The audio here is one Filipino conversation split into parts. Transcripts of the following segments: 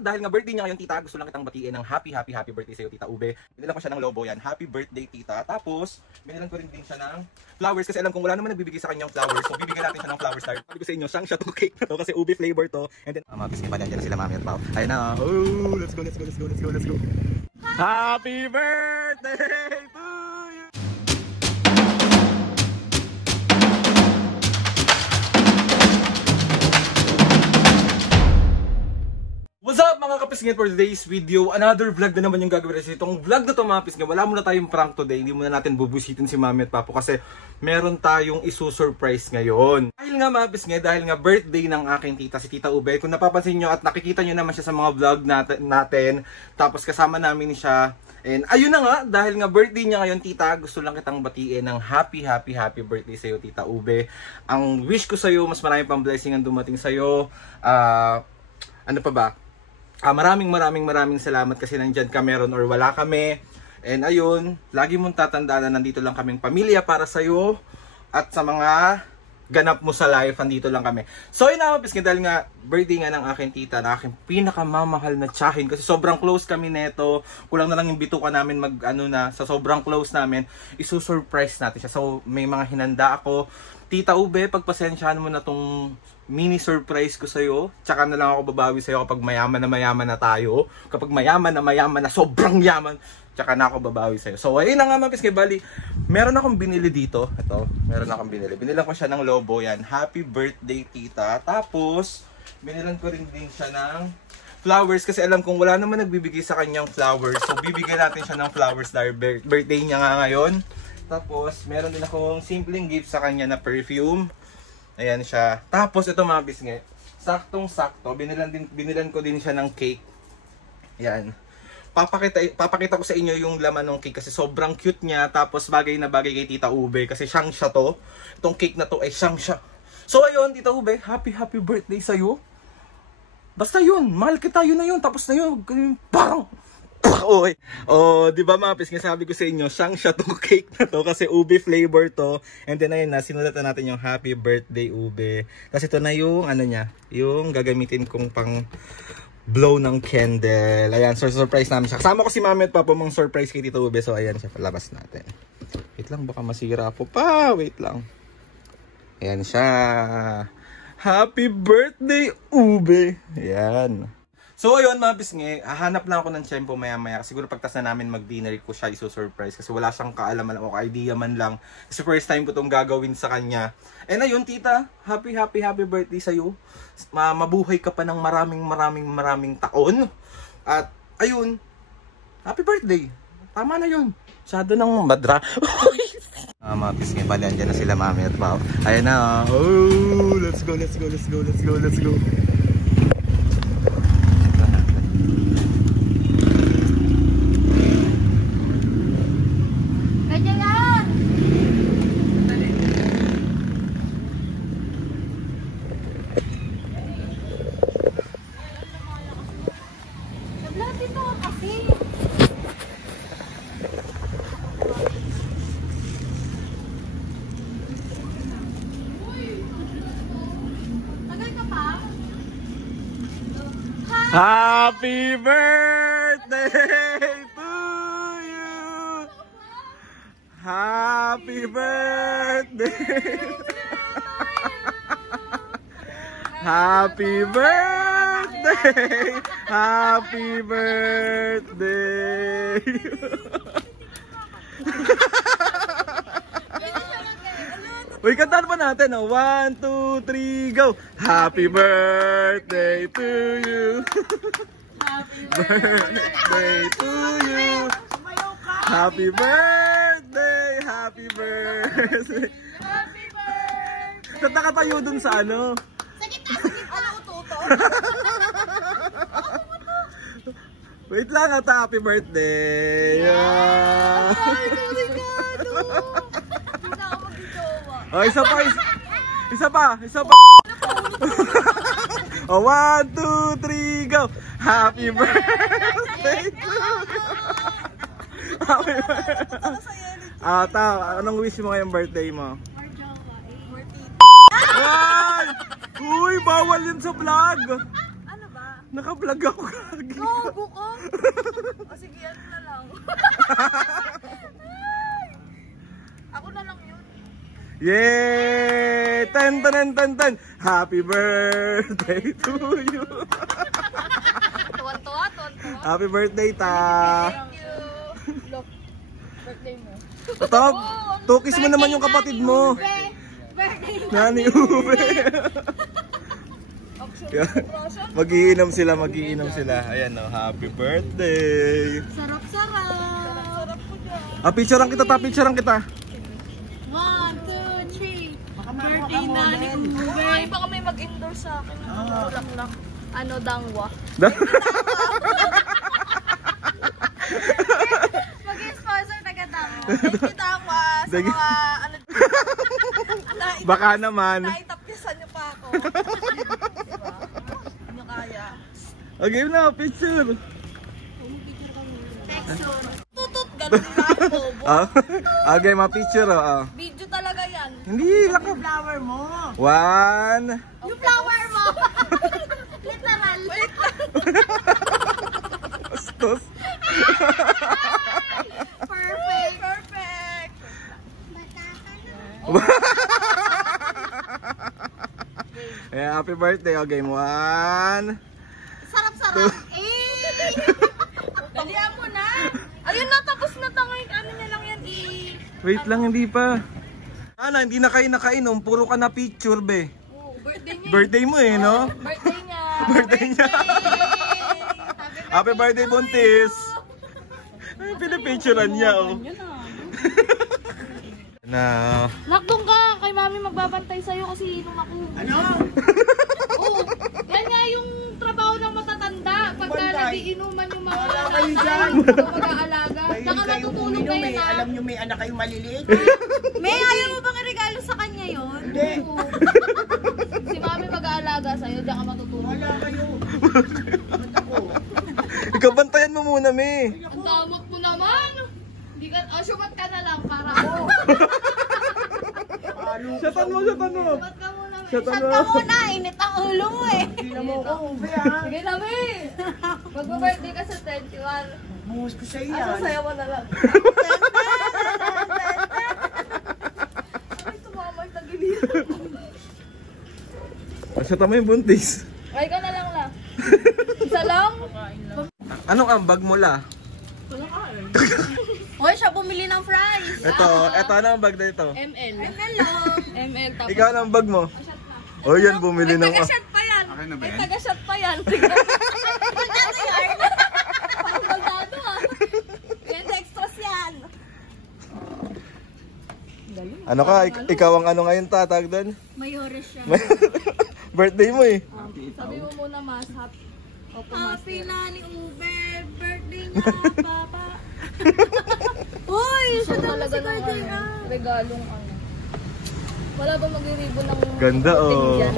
dahil nga birthday niya ngayon, tita, gusto lang kitang batiin ng happy birthday sa'yo, Tita Ube. Binilan ko siya ng lobo yan. Happy birthday, tita. Tapos, binilan ko rin din siya ng flowers kasi alam kong wala naman nagbibigay sa kanyang flowers. So, bibigyan natin siya ng flower star. Sabi ko sa inyo, siyang siya to cake na to kasi ube flavor to. And then, mga pisngi pa dyan sila mami at pao. Ayun na. Oh, let's go. Happy birthday to you! What's up mga kapisngit, for today's video? Another vlog na naman yung gagawin kasi itong vlog na to mga pisngit. Wala muna tayong prank today. Hindi muna natin bubusitin si mami at papo kasi meron tayong isusurprise ngayon. Dahil nga mga pisngit, dahil nga birthday ng aking tita, si Tita Ube. Kung napapansin nyo at nakikita nyo naman siya sa mga vlog natin tapos kasama namin siya. And ayun na nga, dahil nga birthday niya ngayon, tita, gusto lang kitang batiin ng happy birthday sa'yo, Tita Ube. Ang wish ko sa'yo, mas marami pang blessing ang dumating sa'yo. Ano pa ba? Maraming salamat kasi nandyan ka meron or wala kami. And ayun, lagi mong tatandaan na nandito lang kaming pamilya para sa'yo. At sa mga ganap mo sa life, nandito lang kami. So yun na mga pisngit, dahil nga birthday nga ng aking tita, na aking pinakamamahal na tiyahin. Kasi sobrang close kami neto. Kulang na lang yung bituka namin sa sobrang close namin. Isusurprise natin siya. So may mga hinanda ako. Tita Ube, pagpasensyahan mo na tong mini surprise ko sa'yo. Tsaka na lang ako babawi sa'yo kapag mayaman na tayo. Kapag mayaman na sobrang yaman, tsaka na ako babawi sa'yo. So ayun na nga mga pisngit, bali, meron akong binili dito. Ito, meron akong binili. Binilan ko siya ng lobo yan. Happy birthday, tita. Tapos, binilan ko rin din siya ng flowers kasi alam kong wala naman nagbibigay sa kanyang flowers. So bibigyan natin siya ng flowers dahil birthday niya nga ngayon. Tapos, meron din akong simpleng gift sa kanya na perfume. Ayan siya. Tapos, ito mga pisngit, saktong-sakto, binilan ko din siya ng cake. Ayan. Papakita ko sa inyo yung laman ng cake kasi sobrang cute niya. Tapos, bagay na bagay kay Tita Ube kasi siyang siya to. Itong cake na to ay siyang siya. So, ayun, Tita Ube, happy birthday sa'yo. Basta yun, mahal kita, yun na yun. Tapos na yun, parang... Oy. Oh, 'di ba mga pisngit, sabi ko sa inyo, siyang siya tong cake na to kasi ube flavor to. And then ayun na, sinulatan natin yung happy birthday ube. Kasi ito na yung ano niya, yung gagamitin kong pang blow ng candle. Ayan, surprise namin siya. Kasama ko si Mami at Papa mong surprise kay Tito Ube. So ayan siya, palabas natin. Wait lang, baka masira po pa. Wait lang. Ayan siya. Happy birthday Ube. Ayan. So ayun mga pisngit, hahanap lang ako ng tiyempo maya-maya. Siguro pagtas na namin mag-dinner ko siya isusurprise kasi wala siyang kaalaman o idea man lang. Kasi first time ko itong gagawin sa kanya. And ayun tita, happy birthday sa'yo. Mabuhay ka pa ng maraming taon. At ayun, happy birthday. Tama na yun. Masyado ng madra. Mga pisngit, bali andyan na sila mami at pao. Ayan na. Oh, let's go. Happy birthday to you. Happy birthday. Happy birthday. Happy birthday. Uy, kantaan pa natin, oh. 1, 2, 3, go! Happy birthday to you! Happy birthday to you! Happy birthday! Happy birthday! Happy birthday! Ba't nakatayo dun sa ano? Sakit ututo! Wait lang at happy birthday! Yeah. Oh, isa pa. Oh, 1, 2, 3, go! Happy birthday to you! Happy birthday! Anong wish mo ngayong birthday mo? Ay! Uy, bawal yun sa vlog! Ano ba? Naka-vlog ako gagi. Gago ka. O sige, ano na lang. Ako na lang yun. Yay! Tan tan tan tan. Happy birthday to you. Tuwan-tuwa. Happy birthday ta. Thank you. Look, birthday mo. Top, tukis mo naman yung kapatid mo. Birthday mo. Nani Ube. Magiinom sila. Ayan oh, happy birthday. Sarap-sarap. Picturean kita. 1, 2, 3. Birthday na ni Ube. Ay, baka may mag-endorse sa akin. Bulaklak. Ano, dangwa. Mag-sponsor taga-dangwa. Thank you, dangwa. Sa mga, ano, Baka naman. naitapyasan niyo pa ako. Diba? Ano kaya? Okay na, picture. Texon. Tutut, ganun lang, bobo. Okay, ma-picture oh. Video talaga yan. Hindi, laka. Flower mo. 1. Yung flower mo. Literal. Bastos. Perfect. Yeah, happy birthday. Okay, 1. Sarap-sarap. Dalihan mo na. Ayun na, tapos na tangay. Ano niya lang yan, Wait lang, hindi pa. Ana, hindi na kayo nakainom. Puro ka na picture, be. Oh, birthday niya. Birthday mo eh, no? Birthday niya. Birthday niya. Happy birthday, Buntis. Ay, pinipicturean niya, oh. Na. Nakdong ka, kay mami magbabantay sa'yo kasi inom ako. Ano? Oo. Yan nga yung trabaho ng matatanda. Pagka nagiinuman yung mga mag-aalaga. Saka matutulog kayo na. Alam nyo may anak kayong maliliit. May ayaw mo bang regalo sa kanya yun? Hindi. Si mami mag-aalaga sa'yo, diyan ka matutulog. Wala kayo. Ba't ako? Ikaw, bantayan mo muna, me. Ang damot mo naman. Hindi ka, syumat ka na lang para ako. Shatan mo. Syumat ka muna. Shut Shut up. ka muna, init ang ulo mo eh. Hindi na mo ako, Ube ha. Sige na, me. Mag-birthday ka sa 21. Buhos ko sa'yo Ah, yan. sasayaw mo na lang. Ay, tumama yung tagiliran. Shatan mo yung Buntis. Ay, ka na lang la. Isa lang? Anong ambag mo la? Hoy, siya bumili ng fries. Ito ano ang bag na ito? ML. ML lang. ML tapos. Ikaw ang bag mo? Oh, yan, bumili ng... May taga-shot pa yan. May taga-shot pa yan. Magkano yan? Parang baldado ah. Yan, extras yan. Ano ka? Ikaw ang ano ngayon tatag doon? Mayores siya. Birthday mo eh. Sabi mo muna, mas happy. Happy na ni Ube. Birthday niya, papa. Uy, siya talaga si birthday na. Regalong ano. Wala ba mag-ribbon ng... Ganda oh. dyan?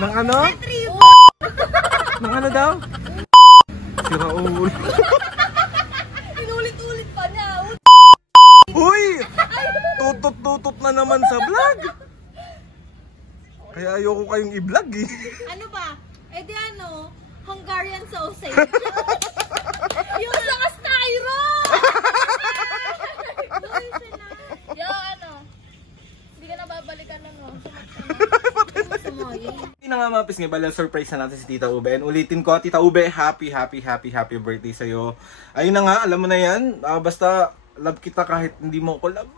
Nang ano? Nang ano daw? Sira ulo. Inulit-ulit pa niya. Uy! Tutot na naman sa vlog. Kaya ayoko kayong i-vlog eh. Ano ba? Eh di ano, Hungarian sausage. Yung sa styro! Yung ano, hindi ka na babalikan nun mo. Hindi na nga mapis nga bala, surprise na natin si Tita Ube. And ulitin ko, Tita Ube, happy birthday sa'yo. Ayun na nga, alam mo na yan. Basta, love kita kahit hindi mo ko love.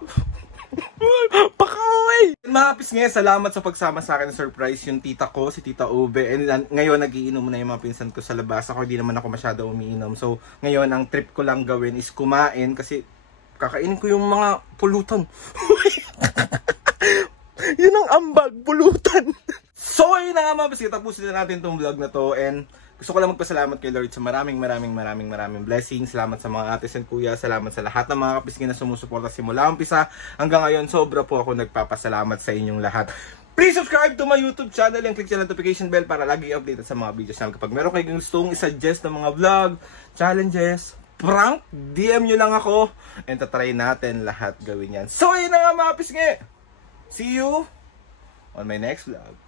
Pakaway! Mahapis nga, salamat sa pagsama sa akin ng surprise yung tita ko, si Tita Ube. And ngayon, nagiinom na yung mga pinsan ko sa labas. Ako, hindi naman ako masyado umiinom. So, ngayon, ang trip ko lang gawin is kumain kasi kakainin ko yung mga pulutan. Yun ang ambag, pulutan. So, yun na nga mga tapusin na natin itong vlog na to. And gusto ko lang magpasalamat kay Lord sa maraming blessings. Salamat sa mga ates and kuya. Salamat sa lahat ng mga kapisngin na sumusuporta simula umpisa hanggang ngayon. Sobra po ako nagpapasalamat sa inyong lahat. Please subscribe to my YouTube channel and click the notification bell para lagi updated sa mga videos namin. Kapag meron kayong gustong isuggest ng mga vlog, challenges, prank, DM nyo lang ako and tatry natin lahat gawin yan. So, yun na nga mga kapisngin. See you on my next vlog.